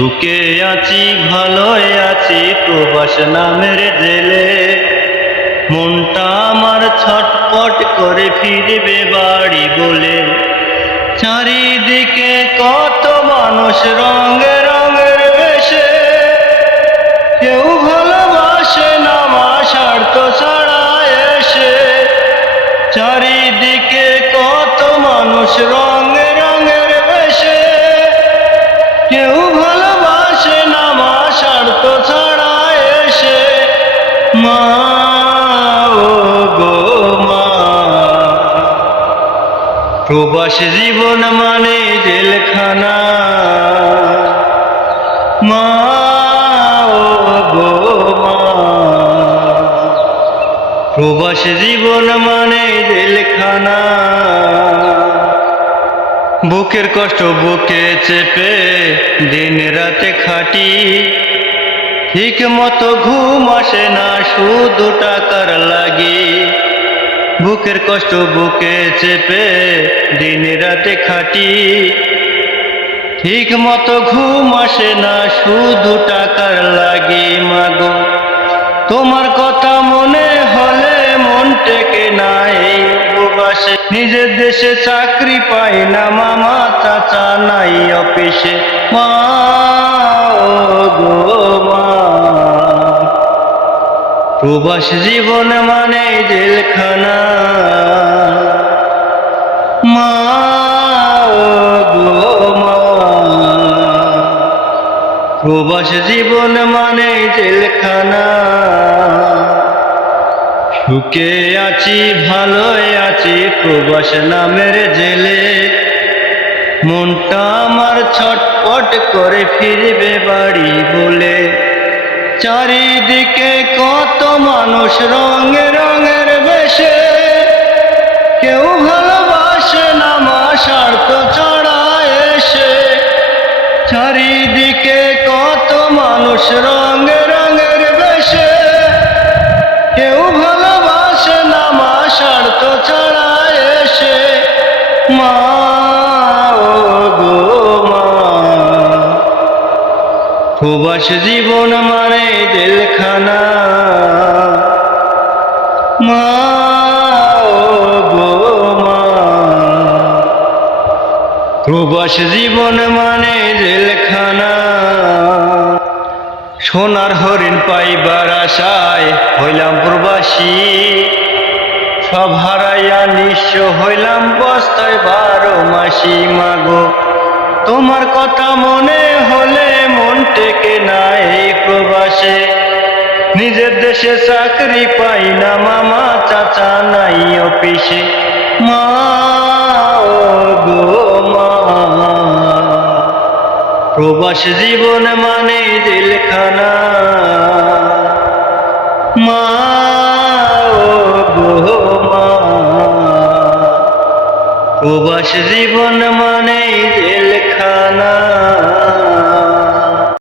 সুখে আছি ভালোই আছি প্রবাস নামের জেলে, মনটা আমার ছটপট করে ফিরবে বাড়ি বলে। চারিদিকে কত মানুষ রঙে রঙের বেশে, কেউ ভালোবাসে না মা স্বার্থ ছাড়া এসে। চারিদিকে কত মানুষ রঙে রঙের বেশে, কেউ ভালোবাসে না মা স্বার্থ ছাড়া এসে। মা ও গো মা, প্রবাস জীবন মানে জেলখানা। মা ও গো মা, প্রবাস জীবন মানে জেলখানা। বুকের কষ্ট বুকে চেপে দিন রাতে খাটি, ঠিক মতো ঘুম আসে না শুধু টাকার লাগি। বুকের কষ্ট বুকে চেপে দিন রাতে খাটি, ঠিক মতো ঘুম আসে না শুধু টাকার লাগি। মাগো তোমার কথা মনে হলে মন টেকে না এই উপবাসে। নিজের দেশে চাকরি পাই না মামা চাচা নাই অফিসে। মা ও গো মা, প্রবাস জীবন মানে জেলখানা। মা ও গো মা, প্রবাস জীবন মানে জেলখানা। সুখে আছি ভালোই আছি প্রবাস নামের জেলে, মনটা আমার ছটপট করে ফিরবে বাড়ি বলে। চারিদিকে কত মানুষ রঙে রঙের বেশে, কেউ ভালোবাসে না মা স্বার্থ ছাড়া এসে। চারিদিকে কত মানুষ রঙে রঙের বেশে, কেউ ভালোবাসে না মা স্বার্থ ছাড়া এসে। মা ও গো মা, প্রবাস জীবন মানে জেলখানা। মা ও গো মা, প্রবাস জীবন মানে জেলখানা। সোনার হরিণ পাইবার আশায় হইলাম প্রবাসী, সব হারাইয়া নিঃস্ব হইলাম বস্তায় 12 মাসি। মাগো তোমার কথা মনে হলে মন টেকে না এই প্রবাসে। নিজের দেশে চাকরি পাই না মামা চাচা নাই অফিসে। মা ও গো মা, প্রবাস জীবন মানে জেলখানা। মা ও গো মা, প্রবাস জীবন মানে জেলখানা।